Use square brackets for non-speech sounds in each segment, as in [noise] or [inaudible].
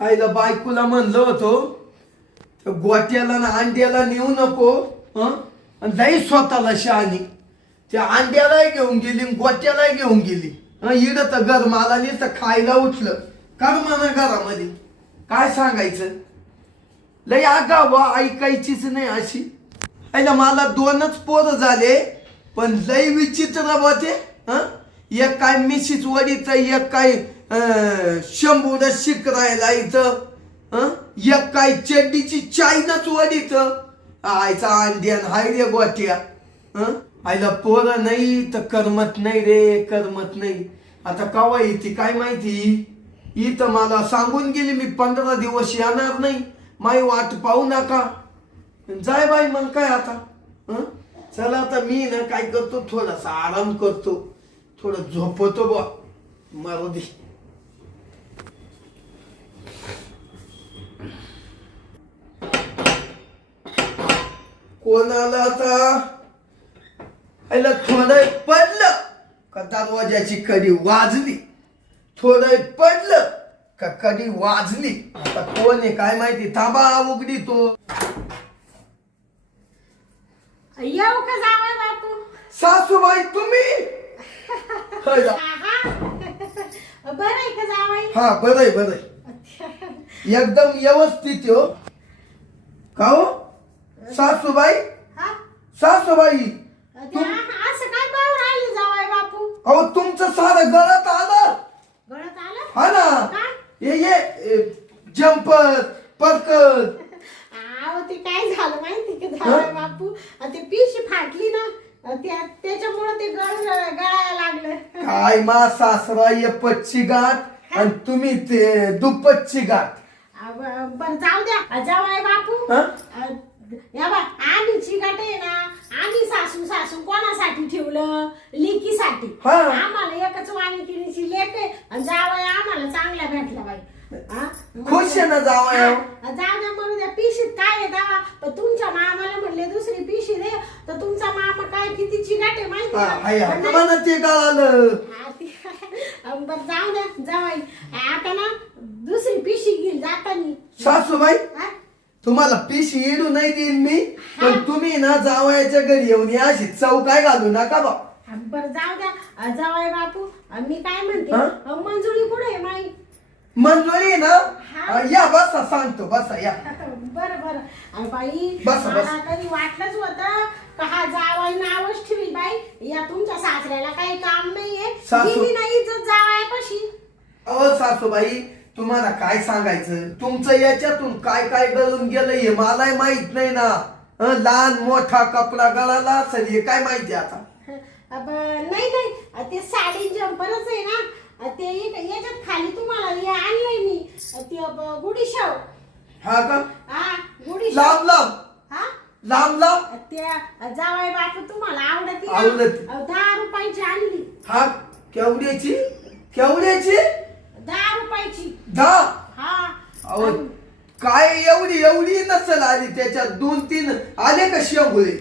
आईला बायकोला म्हणलं होतो गोट्याला ना अंड्याला नेऊ नको हं? आणि जाई स्वतःला शहाणी. त्या अंड्यालाही घेऊन गेली गोट्यालाही घेऊन गेली. हं, तर घर मला तर खायला उठलं. कर म्हणा घरामध्ये. काय सांगायचं? लय आगा बा, ऐकायचीच नाही अशी. आईला मला दोनच पोरं झाले पण लय विचित्र बा ते हं? एक काय मिशीच वडीचं एक काय शंभून शिक राहिला इथं एक काय चड्डीची चायनाच वडीत. आयचा अंड्यान हाय रे गोट्या. आयला आईला पोरं नाही तर करमत नाही रे करमत नाही. आता कवा येते काय माहिती? इथं मला सांगून गेली मी पंधरा दिवस येणार नाही. माई वाट पाहू नका. जाय बाई मग काय आता? चला आता मी ना काय करतो थोडासा आराम करतो. थोडं झोपतो बा मारू दे. कोणाला आता? आईला थोडं पडलं का दरवाजाची कडी वाजली? थोडं पडलं का कडी वाजली? आता कोण आहे काय माहिती? थांबा उघडी तो. येऊ का जावं बापू? सासूबाई तुम्ही? हायला. हा बरं आहे का जावाई? हा बरंय बरंय एकदम व्यवस्थित हो. का हो? सासूबाई? हा? सासूबाई ते आ- असं काय पाहू राहिले जावाय बापू? अहो तुमचं सारं गळत आलं. गळत आलं? हा ना. काय ये ये जम्पर परकत आव ते काय झालं माहिती का जावाय बापू? अ, ते पिशी फाटली ना. त्या त्याच्यामुळे ते गळ गळायला लागलं. काय मा सासरा ये पच्ची गाठ आणि तुम्ही ते दुप्पटची गाठ. अ, ब- बरं जाऊ द्या. जावाय बापू हा? या बा आम्ही चिकाट आहे ना आम्ही सासू सासू कोणासाठी ठेवलं लिकीसाठी हा. आम्हाला एकच वाणिकिनीची लेक आहे आणि जावई आम्हाला चांगला भेटला बाई हा? खुश आहे ना जावई? हा, जाऊ द्या म्हणून द्या पिशीत काय आहे दावा पण तुमच्या मामाला म्हणले दुसरी पिशी दे तर तुमचा मामा काय किती चिकाट आहे माहिती हा, का? हाय, हाय. पण नाही- तुम्हाला ते कळालं हा, ती- अं, बरं जाऊ द्या जावाई आता ना दुसरी पिशी घेईल जातानी सासूबाई हा? तुम्हाला पिशी इडू नाही देईन मी पण तुम्ही ना जावयाच्या घरी येऊन या अशी चव काय घालू नका बा. बर जाऊ द्या. अ, जावई बापू. अ, मी काय म्हणते? हा? अ, मंजुरी कुठे आहे माई? मंजुरी ना? हा. अं, या बसा सांगतो बसा या. बर बर. अरे बाई बस, बस. मला कधी वाटलंच होतं का हा जावाई नावच ठेवी बाई. या तुमच्या सासऱ्याला काही काम नाहीये. सासू- गेली नाही इज्जत जावाय पशी अहो सासूबाई तुम्हाला काय सांगायचं? तुमचं याच्यातून काय काय गळून गेलं हे मलाही माहीत नाही ना. हं, लहान मोठा कपडा गळाला असेल हे काय माहिती आता? [laughs] नाही नाही. अ, ते साडी जम्परच आहे ना. अ, ते इक- याच्यात खाली तुम्हाला हे आणलंय मी. अ, ते ब- गुडीशाव हा का? हा गुडीशाव लांब लांब. हा? लांब लांब. त्या जावाई बापू तुम्हाला आवडती ना? आवडती. अहो, दहा रुपयाची आणली. हा? केवढ्याची? केवढ्याची? दहा रुपयाची. दहा? हा. अहो काय एवढी एवढी नसेल आली त्याच्यात? दोन तीन आले का शेंगुळे?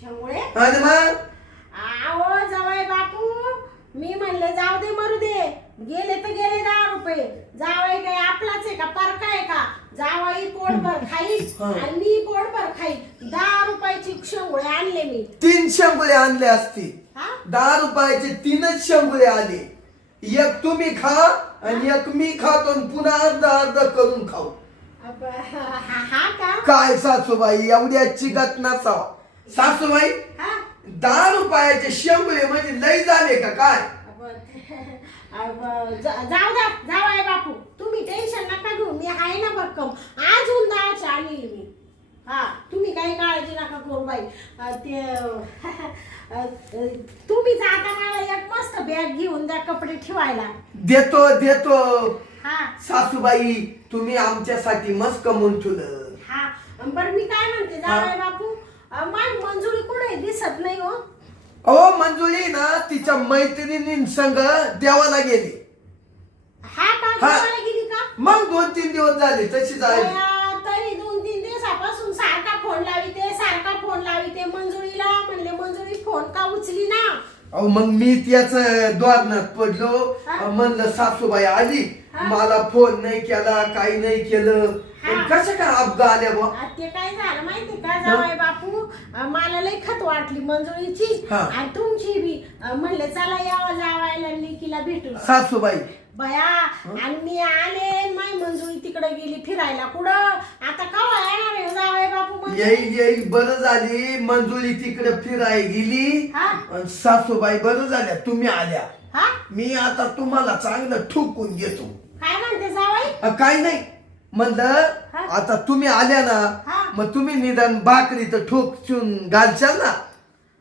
शेंगुळे? आणि मग? आहो बापू मी म्हणले जाऊ दे मरू दे. गेले तर गेले दहा रुपये. जावाई काय आपलाच आहे का? परका आहे का? जावाई पोटभर खाईल [laughs] हा. आणि मी पोटभर खाईल दहा रुपयाची शेंगुळे आणले मी. तीन शेंगुळे आणले असते. हा? दहा रुपयाचे तीनच शेंगुळे आले. एक तुम्ही खा आणि एक मी खातो आणि पुन्हा अर्ध अर्ध करून खाऊ. काय सासूबाई एवढ्याची गत नसावा सासूबाई हा? दहा रुपयाचे शेंगुळे म्हणजे लय झाले का काय? जाऊ द्या जावाय बापू. तुम्ही टेन्शन नका घेऊ मी आहे ना भक्कम. अजून दहाची आणली मी. हा तुम्ही काही काळजी नका करू बाई. ते तुम्ही जाता मला एक मस्त बॅग घेऊन द्या कपडे ठेवायला. देतो देतो. हा. सासूबाई तुम्ही आमच्यासाठी मस्त कमवून ठेवलं. हा. बरं मी काय म्हणते जावाय बापू. अ, माझी मंजुरी कुठे दिसत नाही हो. अहो मंजुळी ना तिच्या मैत्रिणी संग देवाला गेली. हा का? हा. देवाला गेली का? मग दोन तीन दिवस झाले तशी झाली तरी दिवसापासून सारखा फोन लाविते सारखा फोन लाविते मंजुरीला म्हणले मंजुरी फोन का उचली ना अहो मग मी त्याच द्वारणात पडलो हा. म्हणलं सासूबाई आली हा. मला फोन नाही केला काही नाही केलं हा. कसं काय अपघात आल्या बुवा? आ, ते काय झालं माहिती का जावाय बापू मला लई खत वाटली मंजुळीची हा. आणि तुमची बी आ, म्हणले चला यावं जावायला लेकीला भेटू सासूबाई बया आणि मी आले माई मंजुळी तिकडे गेली फिरायला. कुठं? आता कवा येणार आहे जावाय बापू म्हणजे येईल येईल बरं झाली. मंजुळी तिकडे फिराय गेली. हा. सासूबाई बरं झाल्या तुम्ही आल्या. हा? मी आता तुम्हाला चांगलं ठोकून घेतो. काय म्हणते जावाई? अ, काही नाही. म्हणलं. आता तुम्ही आल्या हा. ना मग तुम्ही निदान भाकरी तर ठोकचून घालशाल ना.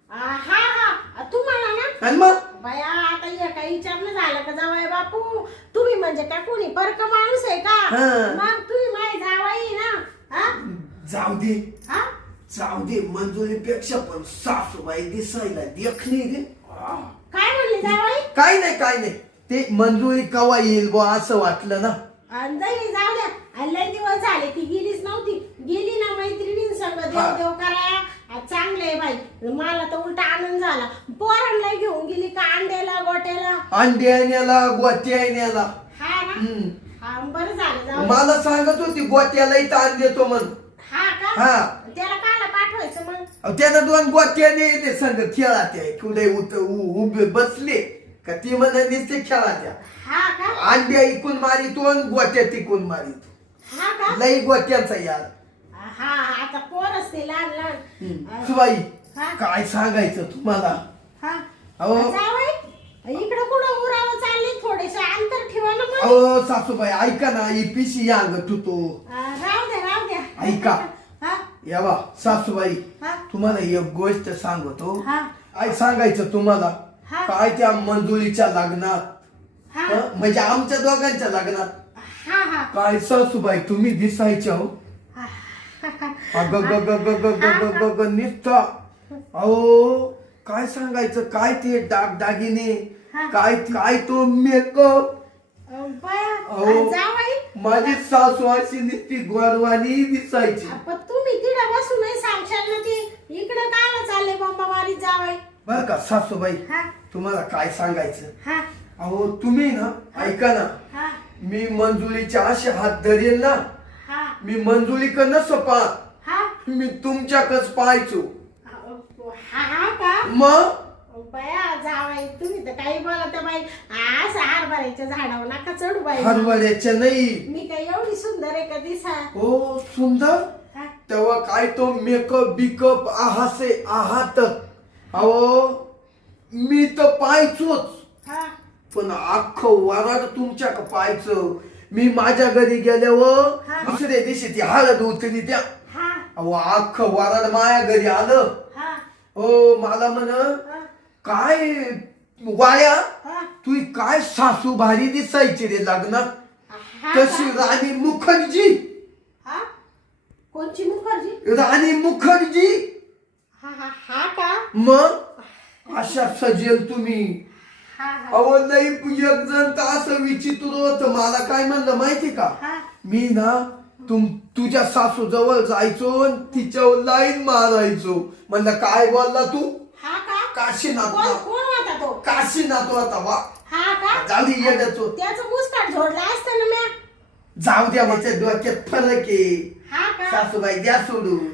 आ, हा हा. तुम्हाला ना? आणि मग? बया आता हे काही विचारणं झालं का जावाय बापू? तुम्ही म्हणजे काय कोणी परक माणूस आहे का? हा. मग तुम्ही माय जावाई ना हा? जाऊ दे. हा? जाऊ दे मंजुरीपेक्षा पण सासूबाई दिसायला देखणी रे. काय म्हणले जावाई? काय नाही काय नाही. ते मंजुरी कवा येईल बुवा असं वाटलं ना. आणि जाई जाऊ द्या. आणि लय दिवस झाले ती गेलीच नव्हती. गेली ना मैत्रिणीं संग देव. देव कराया आ, चांगलं बाई. मला तर उलटा आनंद झाला. पोरांना घेऊन गेली का अंड्याला गोट्याला? अंडे आण्याला गोट्या आण्याला. हा ना? हम्म. हा बरं झालं जाऊ दे. मला सांगत होती गोट्यालाही ताण देतो म्हण हा का? हा. त्याला काला पाठवायचं मग? अहो, त्यानं दोन गोट्याने येते संग खेळात्या. कुठे उत उ- उभे बसले का ती म्हणा नुसते खेळात्या. हा का? अंड्या इकून मारितो आणि गोट्या तिकून मारितो. हा का? लई गोट्याचा यार. हा आता पोर असते लहान लहान. सुबाई हा. काय सांगायचं तुम्हाला? हा. अहो. जावई इकडं कुठं उरावं चालले थोडेसे अंतर ठेवा ना मग. अहो सासूबाई ऐका ना ही पिशी अंग तुतो आ, राहू द्या राहू द्या ऐका. हा? यावा सासूबाई हा? तुम्हाला एक गोष्ट सांगतो. हा. काय सांगायचं तुम्हाला? हा. काय त्या मंजुळीच्या लग्नात? हा. हं? म्हणजे आमच्या दोघांच्या लग्नात? हा हा. काय सासूबाई तुम्ही दिसायच्या हो? अग ग निस्त अहो काय सांगायचं? काय ते डाग दागिने? काय काय तो मेकअप माझी सासू अशी निस्ती गोरवानी दिसायची. तुम्ही तिला बसून सांगशाल ना ती. इकडे काय चालले बाबा जावाय बर का सासूबाई तुम्हाला काय सांगायचं? अहो तुम्ही ना ऐका ना. मी मंजुरीच्या असे हात धरेल ना मी मंजुळीकडनं सपा. हा? मी तुमच्याकच पाहायचो. हा का? मग? बया जावाई तुम्ही तर काही बोलत बाई. असं हरभऱ्याच्या झाडावर नका चढू बाई. हरभऱ्याच्या नाही. मी काय एवढी सुंदर आहे का दिसा? ओ सुंदर? हा? तेव्हा काय तो मेकअप बिकअप आहासे आहात. अहो मी तर पाहायचोच. हा? पण अख्खं वराड तुमच्या पाहायचं. मी माझ्या घरी गेल्यावर हा. दुसऱ्या दिवशी ती हळद उतरली त्या हा. अहो अख्खं वराड माया घरी आलं. हा. ओ मला म्हण हा. काय वाया हा. तू काय सासू भारी दिसायची रे लग्नात हा. तशी? राणी मुखर्जी? हा? कोणची मुखर्जी? राणी मुखर्जी. हा हा हा का? मग अशा सजेल तुम्ही. अहो नाही एक जण तर असं विचित्र होत. मला काय म्हणलं माहिती का? मी ना तुम तुझ्या सासू जवळ जायचो तिच्यावर लाईन मारायचो. म्हणलं काय बोलला तू? काशीनाथ काशीनाथ होता वा येड्याच होत. त्याचं मुस्काट झोडला जाऊ द्या माझ्या डोक्यात फरक आहे. सासूबाई द्या सोडून.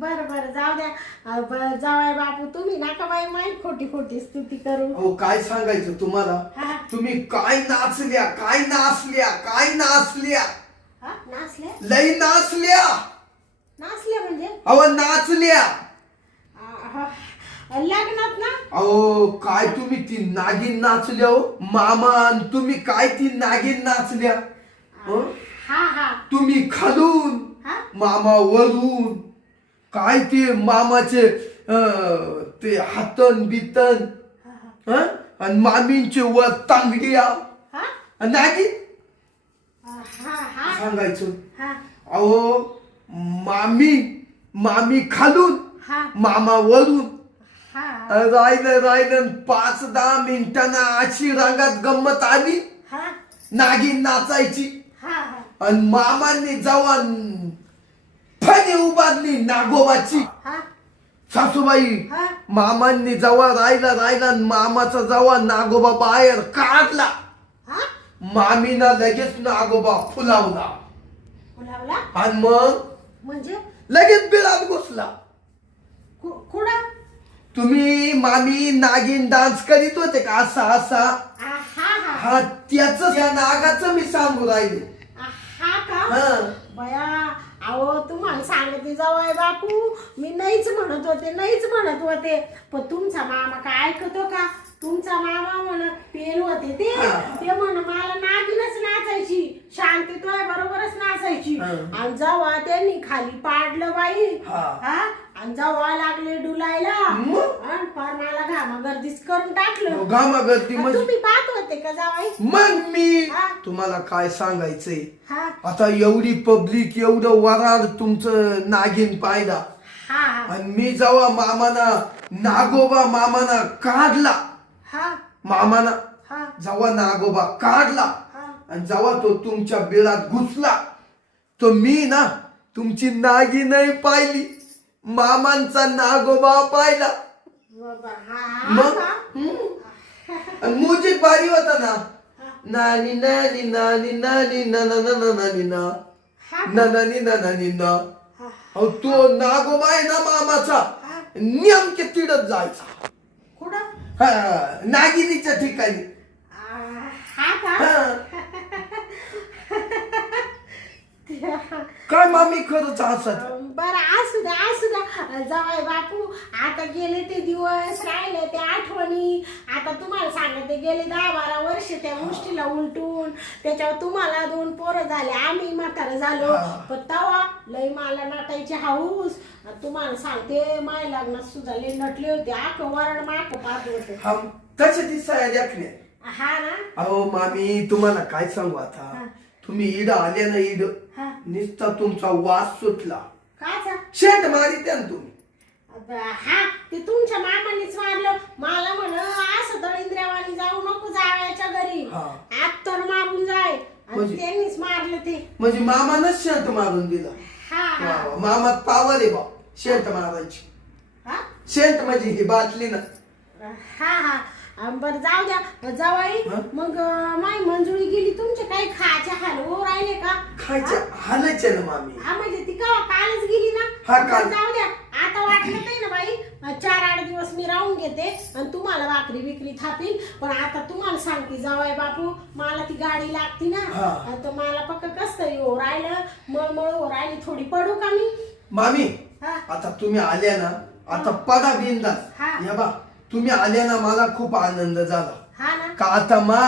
बर बर जाऊ द्या. बर जावाय बापू तुम्ही नका बाई माई खोटी खोटी स्तुती करू. हो काय सांगायचं तुम्हाला? हा तुम्ही काय नाचल्या काय नाचल्या काय नाचल्या? हा नाचले लई नाचल्या. नाचले म्हणजे? अहो नाचल्या. लग्नात ना? अहो काय तुम्ही ती नागिन नाचल्या हो? मामा अन तुम्ही काय ती नागिन नाचल्या? हं? हा हा. तुम्ही खालून हा? मामा वरून काय ते मामाचे ते हातन बितन? आणि मामींचे वर तांगड्या हा? आणि नागिन? हा हा. सांगायचं. हा. अहो मामी मामी खालून हा. मामा वरून. हा. राहिलं राहिलं पाच दहा मिनिटांना अशी रांगात गंमत आली. हा. नागिन नाचायची. हा हा. आणि मामांनी जवान फणी उभारली नागोबाची. हा? सासूबाई हा? मामांनी जवा राहिला राहिला आणि मामाचा जवा नागोबा बाहेर काढला. हा? मामीना लगेच नागोबा फुलावला. आणि मग? म्हणजे? लगेच बिळात घुसला. कु- कुठं? तुम्ही मामी नागिन डान्स करीत होते का? असा असा. हा त्याच या नागाचं मी सांगू राहिले. हा का? हा. बया अहो तुम्हाला सांगते जवळ बापू मी नाहीच म्हणत होते नाहीच म्हणत होते. पण तुमचा मामा काय ऐकतो का? तुमचा मामा म्हण पेल होते ते. ते म्हण मला नागिनच नाचायची. शांती तोय बरोबरच नाचायची. आणि जेव्हा त्यांनी खाली पाडलं बाई. हा. आणि जेव्हा लागले डुलायला? आणि फार मला घामा गर्दीच करून टाकलं. गामा गर्दी आणि म्हणजे तुम्ही पाहत होते का जावाई? मग मी. तुम्हाला काय सांगायचंय? आता एवढी पब्लिक एवढं वराड तुमचं नागिन हा हा. आणि मी जेव्हा मामाना नागोबा मामाना काढला. मामाना जेव्हा नागोबा काढला आणि जेव्हा तो तुमच्या बिळात घुसला. तो मी ना तुमची नागी नाही पाहिली. मामांचा नागोबा पाहिला. मग? म्युझिक भारी होता ना. नानी नानी नानी नानी ना ना ना ना नानी ना? ना नानी ना नानी ना. अहो तो नागोबा आहे ना मामाचा. नेमके तिडत जायचा. हा नागिनीच्या ठिकाणी. हा का हा. काय मामी खरंच हसत बरं असू द्या असू द्या जावाय बापू आता गेले ते दिवस राहिले ते आठवणी. आता तुम्हाला सांगते गेले दहा बारा वर्ष त्या गोष्टीला उलटून. त्याच्यावर तुम्हाला दोन पोरं झाले आम्ही म्हातारं झालो. पण तवा लय मला नटायची हाऊस. आणि तुम्हाला सांगते माय लग्नात सुद्धा लय नटले होते. आक वरण माक पाहत होते. हा तसे दिसाय हा ना? अहो मामी तुम्हाला काय सांगू आता. तुम्ही इड आले ना इड. हा. नुसता तुमचा वास सुटला. काचा? शेट मारित्या ना तुम्ही. हा ते तुमच्या मामानीच मारलं. मला म्हण असं दळिंद्र्यावानी जाऊ नको जावयाच्या घरी. हा. आत तर मारून जाय. आणि म्हणजे? त्यांनीच मारलं ते. म्हणजे मामानच शेट मारून दिला. हा वा हा. वा. मामात पावर आहे बा शेंट मारायची. हा? शेंट म्हणजे ही बाटली ना. हा हा. बरं जाऊ द्या. जावाई हा? मग अं, माई मंजुळी गेली तुमचे काही खायचे हाल हो राहिले का? खायच्या हालायच्या ना मामी. हा म्हणजे ती का कालच गेली ना? हा, काल. जाऊ द्या. आता वाटलं नाही ना बाई अं, चार आठ दिवस मी राहून घेते आणि तुम्हाला भाकरी बिकरी थापील पण आता तुम्हाला सांगते जावाय बापू मला ती गाडी लागती ना हा. आता मला पक्क कस तरी हो राहिलं मळमळ हो राहिली थोडी पडू का मी? मामी हा. आता तुम्ही आल्या ना आता पडा बिंदास. हा. या बा. तुम्ही आल्या ना मला खूप आनंद झाला. हा ना. का आता मा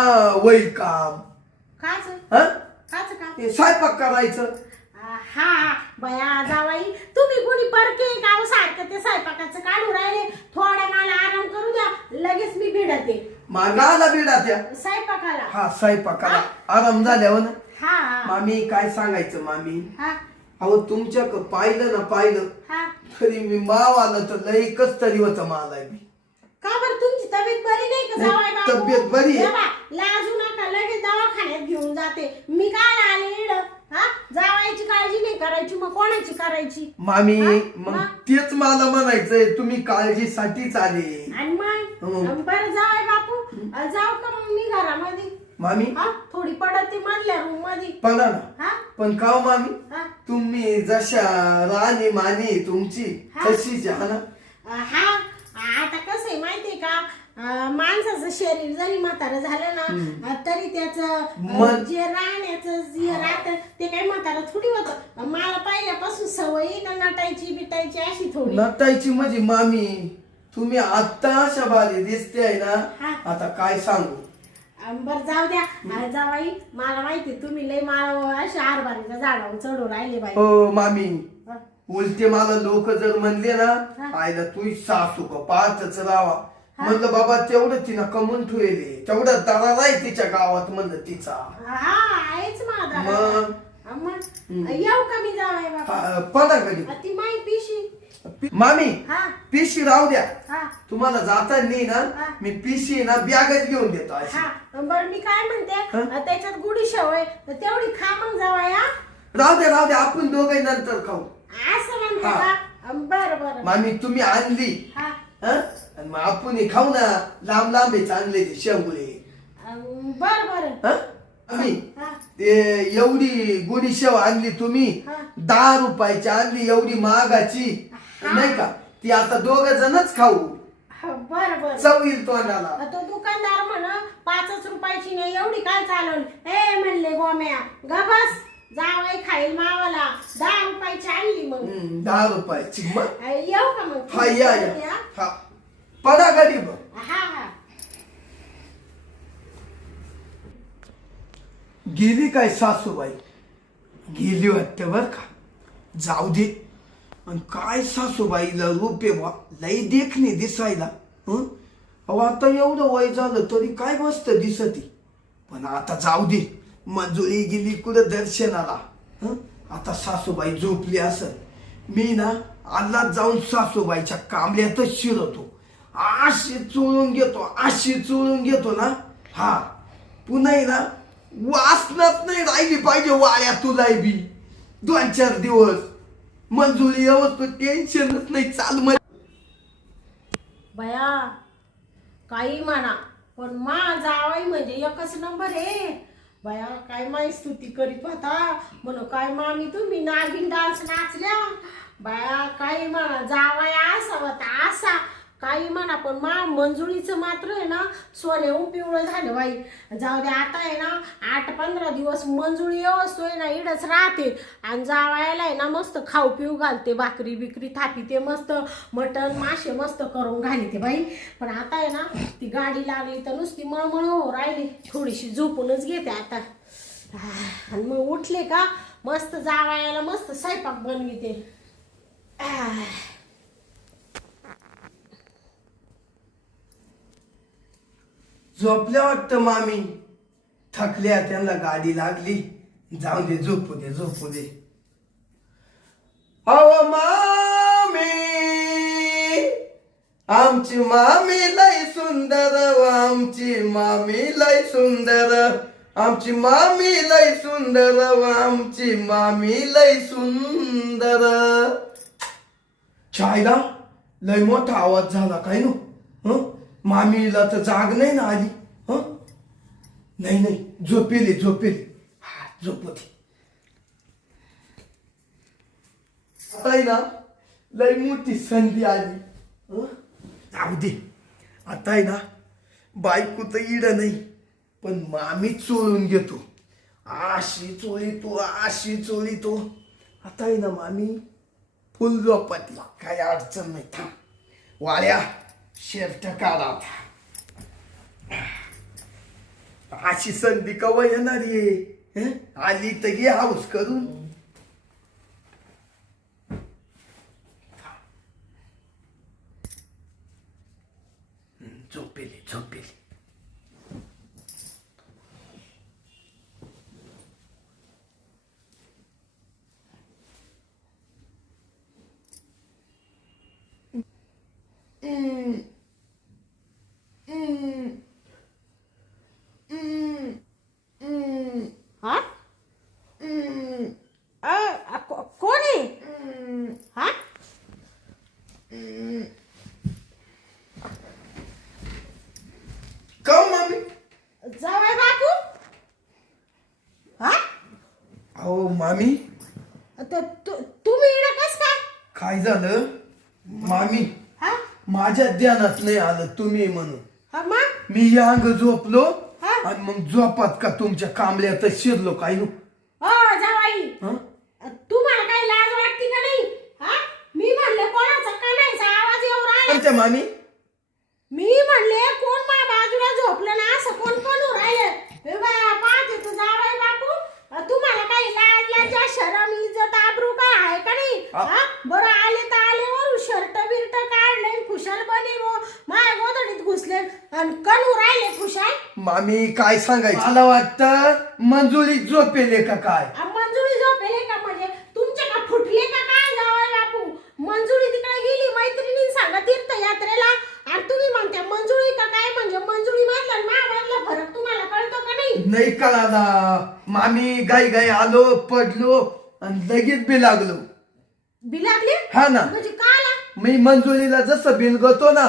वैल काम? हा? का हे स्वयंपाक करायचं. हा बया जावाई तुम्ही कोणी परके का? हो सारखं ते स्वयंपाकाचं काढू राहिले. थोडा मला आराम करू द्या. लगेच मी भिडते. मागाला बिडा त्या स्वयंपाकाला. हा स्वयंपाकाला. आराम झाल्यावर ना? हा. मामी काय सांगायचं मामी? हा. अहो तुमच्या पाहिलं ना पाहिलं हा. तरी मी माव आलं तर लय कस तरी होतं मला बी का बरं तुमची तब्येत बरी नाही का नाही, जावाई बापू? तब्येत बरी आहे. हे बा, लाजू नका लगेच दवाखान्यात घेऊन जाते. मी काय आले हा? जावायची काळजी नाही करायची मग कोणाची करायची? मामी? मग? तेच मला म्हणायचंय तुम्ही काळजीसाठीच आले. आणि मग? हो. बरं जावाय बापू अं, जाऊ का मग मी घरामध्ये? मामी? हा? थोडी पडते मधल्या रूममध्ये. पडा ना. हा? पण का हो मामी? हा? तुम्ही जशा राणी मानी तुमची हा. तशीच ना? हा? आता आहे माहितीये का? अं, माणसाचं शरीर जरी म्हातारं झालं ना तरी त्याचं मन. जे राहण्याचं जे राहतं ते काही म्हातारं थोडी होतं. मला पहिल्यापासून सवय ना नटायची बिटायची अशी थोडी. नटायची म्हणजे मामी तुम्ही आता अशा भारी दिसते आहे हा. ना आता काय सांगू? बरं जाऊ द्या. अं, जावाई मला माहिती तुम्ही लय मला अशा आरबारीच्या झाडावर चढून राहिले बाई. हो मामी. उलटे मला लोक जर म्हणले. ना आईला तू सासू का पाहतच राहावा. म्हणलं बाबा तेवढं तिनं कमवून ठेवले तेवढं दरार आहे तिच्या गावात म्हणलं तिचा. आहेच माझा मग? मग? येऊ का मी जावाय बाबा? पडा घरी. अं, ती माई पिशी. पी- मामी हा. पिशी राहू द्या. हा. तुम्हाला जाता नाही हा. ना मी पिशी ना बॅगच घेऊन देतो अशी. हा बरं मी काय म्हणते? हा? त्याच्यात गुढी शेवय तेवढी खा मग जावया राहू द्या राहू द्या आपण दोघे नंतर खाऊ. असं म्हणते हा. का बरं बरं मामी तुम्ही आणली. हा. हं? आणि मग आपण हे खाऊ ना. लांब लांब आहे चांगले ते शेंगुळे. बरं बरं. हं? हा. ते एवढी गोडी शेव आणली तुम्ही. हा. दहा रुपयाची आणली एवढी महागाची. हा. नाही का? ती आता दोघ जणच खाऊ. हा, बरं बरं. चव येईल तोंडाला. तो दुकानदार म्हण पाचच रुपयाची नाही एवढी काय चालवली? ए म्हणले गोम्या ग बस. जावई खाईल मावाला. दहा रुपयाची आणली मग. हम्म, दहा रुपयाची. मग? अं, येऊ का मग? हा या या. हा. पडा गाडी बघ हा हा. गेली काय सासूबाई? गेली वाटते बर का? जाऊ दे. आणि काय सासूबाईला रूपे बा? लई देखणे दिसायला हं? अहो आता एवढं वय झालं तरी काय मस्त दिसती. पण आता जाऊ दे. मंजुळी गेली कुठं दर्शनाला? हं? आता सासूबाई झोपली असत मी ना आल्लात जाऊन सासूबाईच्या कांबल्यातच शिरतो अशी चोळून घेतो अशी चोळून घेतो ना. हा पुन्हा आहे ना वासनात नाही राहिली पाहिजे वाळ्या तुला बी. दोन चार दिवस. मंजुळी यावं टेन्शनच नाही चाल मग. बया काही म्हणा पण माझा जावाई म्हणजे एकच नंबर आहे. बाया काय माय स्तुती करीत होता? म्हण काय मामी तुम्ही नागिन डान्स नाचल्या? बाया काही म्हणा जावाई असा तर असा. काही म्हणा पण मा मंजुळीचं मात्र आहे ना सोने पिवळं झालं बाई. जाऊ दे आता आहे ना आठ पंधरा दिवस मंजुळी असतोय ना इडच राहते. आणि जावायला आहे ना मस्त खाऊ पिऊ घालते भाकरी बिकरी थापी ते मस्त मटण मासे मस्त करून घालते बाई. पण आता आहे ना ती गाडी लागली तर नुसती मळमळ हो राहिली. थोडीशी झोपूनच घेते आता. आणि मग उठले का मस्त जावायला मस्त स्वयंपाक बनविते. झोपल्या वाटतं मामी. थकल्या त्यांना गाडी लागली. जाऊ दे झोपू दे झोपू दे. अव मामी आमची मामी लय सुंदर आमची मामी लय सुंदर. आमची मामी लय सुंदर आमची मामी लय सुंदर. छायला लय मोठा आवाज झाला काय नो? मामीला तर जाग नाही ना आली. हं? नाही नाही. झोपेली झोपेली. हा झोपते आता आहे ना लय मोठी संधी आली. हं? जाऊ दे. आता आहे ना बायको तर इड नाही पण मामी चोळून घेतो. आशी चोळी तो आशी चोळी तो आता आहे ना मामी फुल झोपती काही अडचण नाही. थांब. वाड्या शेरट काढा आता. अशी संधी कवा येणार आहे? आली तर ये हाऊस करून. झोपेली झोपेली. हा अ, अ, को- कोण आहे हा का मामी जावाय बापू हा अहो मामी त- तु- तुम्ही इकडे कस काय काय झालं मामी हा माझ्या ध्यानात नाही आलं तुम्ही म्हणून. हा मग? मी या अंग झोपलो हा? आणि मग झोपात का तुमच्या कांबल्यातच शिरलो काय नु हो जावाई हं? तुम्हाला काही लाज वाटते का नाही हा मी म्हणले कोणाचा कणायचा आवाज येऊ राहिला कोणत्या मामी मी म्हणले कोण माझ्या बाजूला झोपलं ना असं कोण कोण राहिले हे बाया पाहते तू जावाय बापू अ, तुम्हाला काही लाज लाजा शरम इज्जत आबरू काय आहे का नाही आ- हा बरं आले तर आले वरून शर्ट बिर्ट काढले खुशाल बने माझ्या गोधडीत घुसले आणि कणू राहिले खुशाल मामी काय सांगायचं? मला वाटतं मंजुरी झोपेले का काय? आ, मंजुळी झोपेले का म्हणजे? तुमचे का फुटले का काय जावाय बापू? मंजुळी तिकडे गेली मैत्रिणी सांगा तीर्थयात्रेला. आणि तुम्ही म्हणते मंजुळी का काय म्हणजे? मंजुळी मधला महामधला फरक. तुम्हाला कळतो का नाही? नाही कळाला. मामी गाई गाई आलो पडलो आणि लगेच बी लागलो. बिलागली हा ना. म्हणजे का आला मी मंजुरीला जसं बिल गतो ना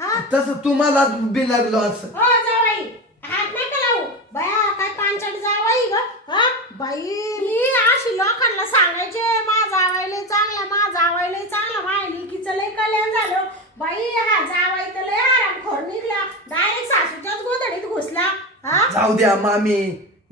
हा. तसं तुम्हाला बिल लागलो असं. हो जावाई हात नका लावू बया काय पांचट जावाई ग हा बाई. मी अशी लोकांना सांगायचे मा जावायले चांगला मा जावायले चांगला माझ्या लेकीचं लय कल्याण झालं. बाई हा जावाई तर लय आराम खोर निघला. डायरेक्ट सासूच्याच गोधडीत घुसला. हा? जाऊ द्या मामी.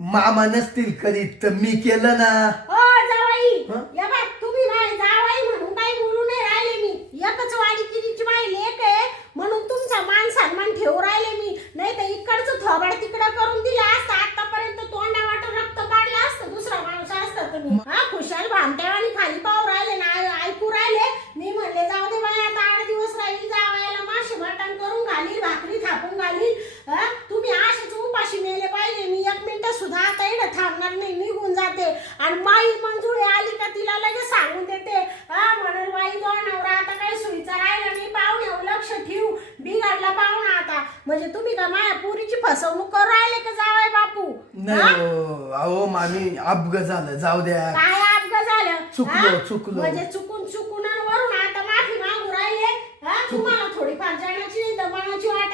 मामा नसतील करीत तर मी केलं ना हो जावाई हं? या बा तुम्ही माझी जावाई म्हणून काही बोलू नाही राहिले मी एकच वाडी किरीची माझी लेक आहे म्हणून तुमचा मान सन्मान ठेवू राहिले मी नाही तर इकडचं थोबाड तिकडं करून दिलं असतं आतापर्यंत तोंडा वाटत रक्त पाडलं असतं दुसरा माणूस असतं तुम्ही हा खुशाल भामट्यावानी खाली पाहू राहिले ना ऐ- ऐकू राहिले मी म्हणले जाऊ दे बाई आता आठ दिवस राहील जावायला मासे मटण करून घालील भाकरी थापून घालील हा? तुम्ही असेच उपाशी मेले पाहिजे मी एक मिनिट सुद्धा आता इकडे थांबणार नाही निघून जाते आणि माई मंजुरी आली का तिला लगेच सांगून देते. हा म्हणून बाई तो नवरा आता काही सुईचा राहिला नाही. पाहुण्यावर लक्ष ठेवू. बिघडला पाहुणा आता. म्हणजे तुम्ही का माझ्या पुरीची फसवणूक करू राहिले का जावाय बापू? नाही हा? हो, अहो मामी अपघ झालं. जाऊ द्या. काय अपघात झालं? चुकलो, हा? चुकलो. म्हणजे चुकून चुकून आणि वरून आता माफी मागू राहिले. हा? तुम्हाला थोडीफार मनाची वाटायला लागत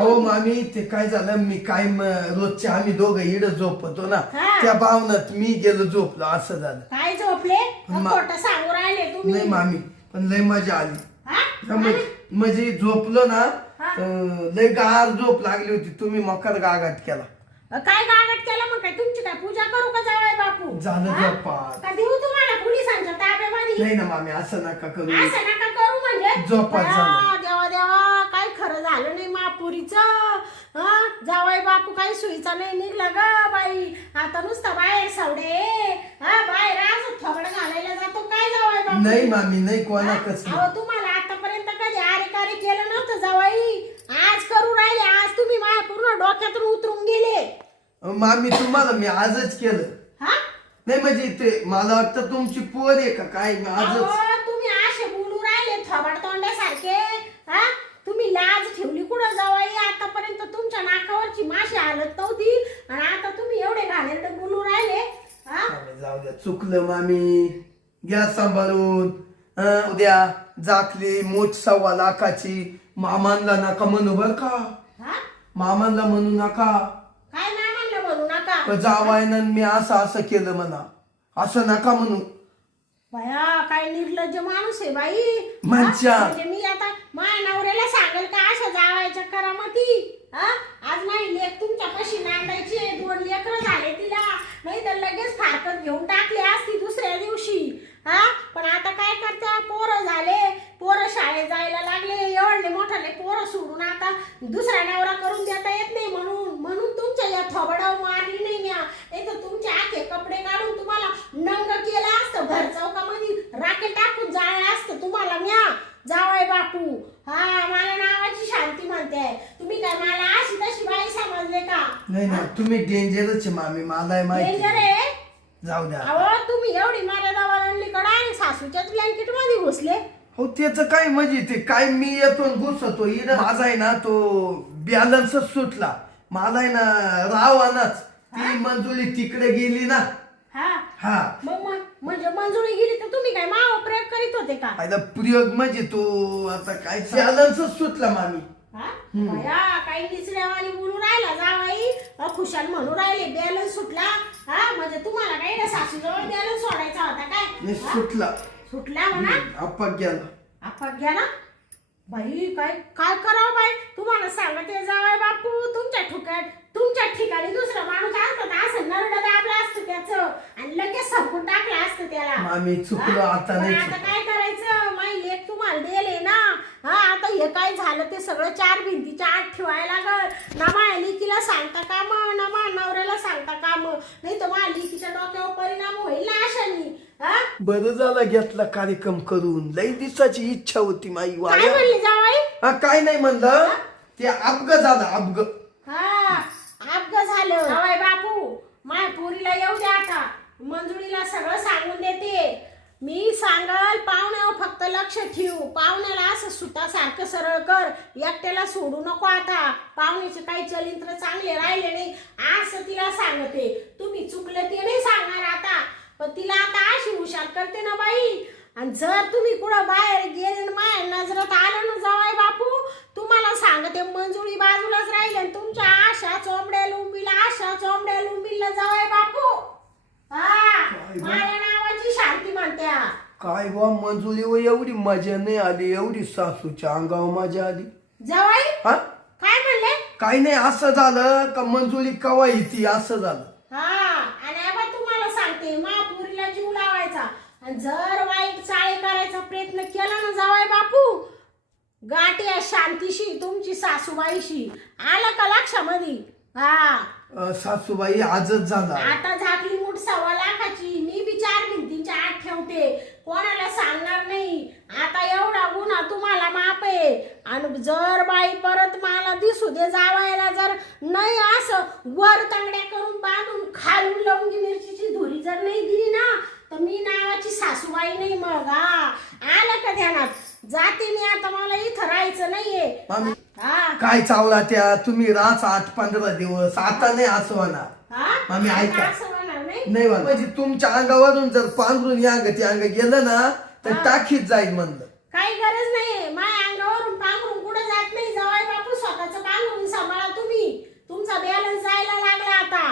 अहो. मामी ते काय झालं? मी काय म- रोजचे आम्ही दोघं इड झोपतो ना हा. त्या भावनात मी गेलो झोपलो असं झालं. काय झोपले? मा- खोट सांगू राहिले तुम्ही. नाही मामी पण लय मजा आली. हा? त्या म्हणजे झोपलो ना हा. तर लय गार झोप लागली होती. तुम्ही मकर गागाट केला. काय गागट केला मग काय? तुमची काय पूजा करू का जावाय बापू? झालं हा? का देऊ तुम्हाला पोलिसांच्या ताब्यामध्ये? नाही ना मामी असं नका करू. असं नका करू म्हणजे? झोपात झालं. देवा देवा. काय खरं झालं नाही मापुरीचं? जावाई बापू काही सुईचा नाही निघला ग बाई. आता नुसता बाहेर सावडे. हा थोबड घालायला जातो. काय जावाई बापू? नाही मामी नाही कोणाकच अहो तुम्हाला आतापर्यंत कधी आरे कार्य केलं नव्हतं जावाई? आज करू राहिले. आज तुम्ही माझ्या पूर्ण डोक्यातून उतरून गेले. मामी तुम्हाला मी आजच केलं. हा? नाही म्हणजे ते मला वाटतं तुमची पोर आहे का? काय मी आजच अहो, तुम्ही असे बोलू राहिले थोबाड तोंड्यासारखे हा? तुम्ही लाज ठेवली. कुठं जावाई आतापर्यंत तुमच्या नाकावरची माशी हालत नव्हती. आणि आता तुम्ही एवढे घाणेरडे बोलू राहिले. हा? जाऊ द्या. चुकलं मामी. घ्या सांभाळून. हं, उद्या जाकली मोठ सव्वा लाखाची. मामांना नका म्हणू बर का. हा? मामांना म्हणू नका. काय म्हणलं म्हणू नका? जावायनं मी असं असं केलं म्हणा. असं नका म्हणू. बया काय निर्लज्ज माणूस आहे बाई. हा? म्हणजे मी आता माझ्या नवऱ्याला सांगेल का अशा जावायच्या करामती? हा? आज माझी लेख तुमच्या कशी नांदायची आहे. दोन लेकर झाले तिला. नाही तर लगेच फारकत घेऊन टाकली असती दुसऱ्या दिवशी. हा? पण आता काय करते? पोरं झाले. पोरं शाळेत जायला लागले. एवढले मोठाले पोरं सोडून आता दुसरा नवरा करून देता येत नाही म्हणून. म्हणून तुमच्या या थोबडाव मारली नाही म्या. नाही तर तुमचे आखे कपडे काढून तुम्हाला नंग केलं असतं भर चौकामध्ये राखे टाकून जाळलं असतं तुम्हाला म्या जावाय बापू हा मला नावाची शांती म्हणते तुम्ही काय मला अशी तशी बाई समजले का नाही ना तुम्ही डेंजरच आहे मामी मला माहिती डेंजर आहे? जाऊ द्या अहो तुम्ही एवढी मर्यादा वळणलीकडे आणि सासूच्याच ब्लँकेटमध्ये घुसले. हो त्याचं काय म्हणजे ते? काय मी येतो आणि घुसतो? इथं माझा आहे ना तो बॅलन्सच सुटला. मला आहे ना रावानाच ती मंजुरी तिकडे गेली ना. हा? हा. मग मग- म्हणजे मंजुरी गेली तर तुम्ही काय माव प्रयोग करीत होते का? प्रयोग म्हणजे तो आता काय? बॅलन्सच सुटला मामी. काही निचड्यावानी बोलू राहिला जावाई अ, खुशाल म्हणू राहिले बॅलन्स सुटला. हा? म्हणजे तुम्हाला काही ना सासूजवळ बॅलन्स सोडायचा होता काय? सुटला. सुटला म्हणा. घ्या ना बाई काय काय करावं बाई? तुम्हाला सांगते जावाय बापू तुमच्या ठिकाणी तुमच्या ठिकाणी दुसरा माणूस असतं तर असं नरड दाबलं असतं त्याचं. आणि लगेच संपून टाकलं असतं त्याला. मामी चुकलो? आता पण नाही आता चुकलो. काय करायचं? माई लेख तुम्हाला दिले ना. हा आता हे काय झालं? ते सगळं चार भिंतीच्या आत ठेवायला लागल. ना माझ्या लेकीला सांगता का मग ना माझ्या नवऱ्याला सांगता का मग नाही तर माझ्या लेकीच्या डोक्यावर परिणाम होईल ना अशानी. बरं झालं घेतला कार्यक्रम करून. लई दिवसाची इच्छा होती माई काय वाया. म्हणली जावाई? हा काय नाही म्हणलं. ते अपघ झालं अपघ. हा अपघात झालं. जावाई बापू माझ्या पोरीला येऊ द्या आता. मंजुळीला सगळं सांगून देते. मी सांगल पाहुण्यावर फक्त लक्ष ठेवू. पाहुण्याला असं सुतासारखं सरळ कर. एकट्याला सोडू नको आता. पाहुण्याचे काही चलिंत्र चांगले राहिले नाही. असं तिला सांगते. तुम्ही चुकलं ते करते ना बाई. आणि जर तुम्ही कुठं बाहेर गेले माया नजरात आलं ना जावाय बापू तुम्हाला सांगते मंजुळी बाजूलाच राहिले आणि तुमच्या आशा चोंबड्या लुंबीला आशा चोंबड्या लुंबीला जावाय बापू. हा? माझ्या नावाची शांती म्हणत्या. काय बा मंजुली व एवढी मजा नाही आली एवढी सासूच्या अंगावर मजा आली. जावाई हा? काय म्हणले? काही नाही असं झालं का मंजुली कवा येते असं झालं हा आणि आता तुम्हाला सांगते महापुरीला जीव लावायचा आणि जर वाईट चाळे करायचा प्रयत्न केला ना जावाय बापू गाठी या शांतीशी तुमची सासूबाईशी. आलं का लक्षामध्ये? हा. अं, सासूबाई आजच झाला. आता झाकली मूठ सव्वा लाखाची. मी बी चार भिंतींच्या आत ठेवते. कोणाला सांगणार नाही. आता एवढा गुन्हा तुम्हाला माप आहे. आणि जर बाई परत मला दिसू दे जावायला जर नाही असं वर तांगड्या करून बांधून खालून लवंगी मिरचीची धुरी जर नाही दिली ना तर मी नावाची सासूबाई नाही मग हा आलं का ध्यानात? जाते मी आता मला इथं राहायचं नाहीये. हा? काय चावला त्या? तुम्ही राच आठ पंधरा दिवस. आता नाही असं होणार. हा? मामी, ऐका. असं होणार नाही. म्हणजे तुमच्या अंगावरून जर पांघरून या अंग ते अंग गेलं ना तर टाकीत जाईल म्हणलं. काही गरज नाही माझ्या अंगावरून पांघरून कुठे जात नाही. जवळ बापू स्वतःच पांघरून सांभाळा तुम्ही. तुमचा बॅलन्स जायला लागला आता.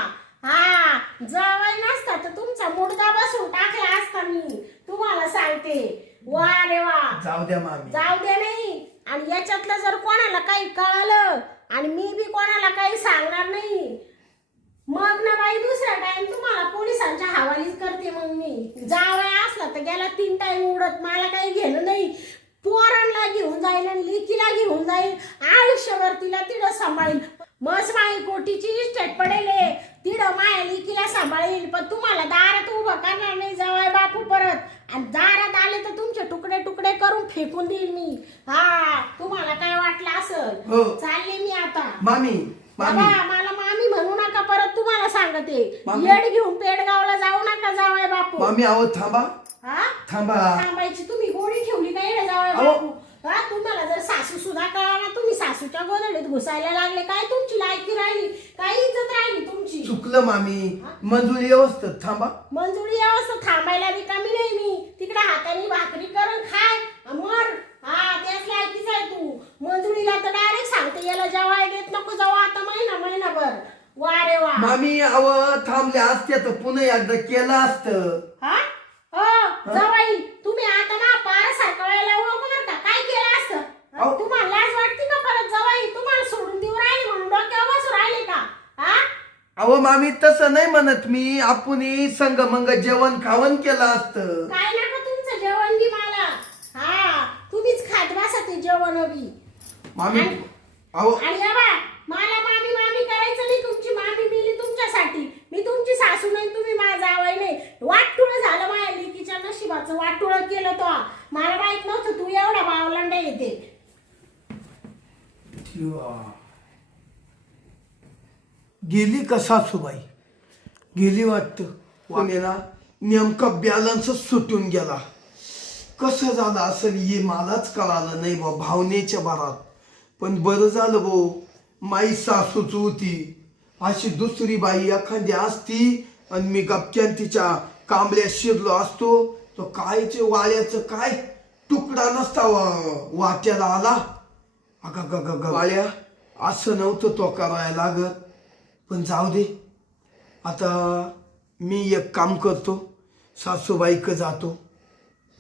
हा जवळ नसता तर तुमचा मुडदा बसून टाकला असता मी. तुम्हाला सांगते. वा रे वा. जाऊ द्या मामी. जाऊ दे नाही. आणि याच्यातलं जर कोणाला काही कळालं आणि मी बी कोणाला काही सांगणार नाही मग ना बाई दुसरा टाइम तुम्हाला पोलिसांच्या हवालीच करते मग मी. जावया असला तर गेला तीन टाइम उडत मला काही घेणं नाही. पोरांना घेऊन जाईल आणि लिकीला घेऊन जाईल आयुष्यभर तिला तिडं सांभाळील मस माई कोटीची इस्टेट पडेल आहे. तिडं माया लिकीला सांभाळील पण तुम्हाला दारात उभं करणार नाही जावाय बापू परत आणि दारात आले तर तुमचे तुकडे तुकडे करून फेकून देईल मी हा तुम्हाला काय वाटलं हो. असं चालले मी आता मामी मामी बाबा मला मामी म्हणू नका परत तुम्हाला सांगते मामी. येड घेऊन पेडगावला जाऊ नका जावाय बापू मामी आहो थांबा. हा? थांबा. थांबायची तुम्ही? गोडी ठेवली काय रे जावाय अहो. बापू हा तुम्हाला जर सासू सुद्धा कळा तुम्ही सासूच्या गोदडीत घुसायला लागले काय तुमची लायकी राहिली? काय इज्जत राहिली तुमची? चुकलं मामी. मंजुरी व्यवस्थित थांबा. मंजुरी अवस्था थांबायला रिकामी नाही मी. तिकडे हाताने भाकरी करून खाय मर. हा त्याच लायकीच आहे तू. मंजुरीला तर डायरेक्ट सांगते याला जेवाय देत नको जाऊ आता महिना महिनाभर. वा रे वा मामी आव थांबल्या असत्या तर पुन्हा एकदा केलं असतं. हो? जवाई तुम्ही आता ना पारासारखा वेळेला ओळख बरं का? काय केलं असतं? अहो. तुम्हाला लाज वाटते का परत जवाई? तुम्हाला सोडून देऊ राहिले म्हणून डोक्यावर बसून राहिले का? हा? अहो मामी तसं नाही म्हणत मी. आपण संग मंग जेवण खावण केलं असतं. काय नका तुमचं जेवण बी मला. हा तुम्हीच खात बसा ते जेवण बी. मामी अहो. आणि या बा मला मामी मामी करायचं नाही तुमची मामी मिली तुमच्यासाठी. मी तुमची सासू नाही तुम्ही माझा जावाई नाही. वाटतुळ झालं माझ्या लिकीच्या नशिबाचं वाटतुळ केलं तो. मला माहीत नव्हतं तू एवढा बावलांडा येते. गेली का सासूबाई? गेली वाटतं. वामेला नेमका बॅलन्सच सुटून गेला. कसं झालं असं हे मलाच कळालं नाही बा भावनेच्या भरात. पण बरं झालं भाऊ माई सासूच होती. अशी दुसरी बाई एखादी असती आणि मी गपक्यान तिच्या कांबल्यात शिरलो असतो तो कायचे वाळ्याचं काय तुकडा नसता वाट्याला आला. अगा ग ग ग वाळ्या? असं नव्हतं तो करायला लागत. पण जाऊ दे. आता मी एक काम करतो. सासूबाईक जातो.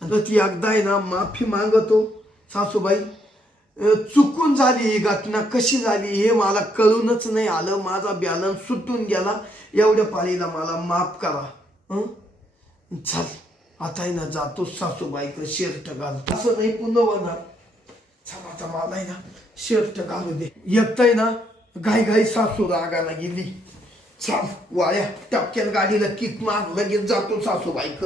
ती एकदा आहे ना माफी मागतो. सासूबाई चुकून झाली ही घटना कशी झाली हे मला कळूनच नाही आलं. माझा बॅलन्स सुटून गेला. एवढ्या पाळीला मला माफ करा. चल आता आहे ना जातो सासूबाईकडे शर्ट घालतो असं नाही पुन्हा होणार. चला आता मला आहे ना शर्ट घालू दे. एकटाय ना घाई घाई सासू रागाला गेली. चाल वाया टपक्यात गाडीला किक मार लगेच जातो सासूबाईक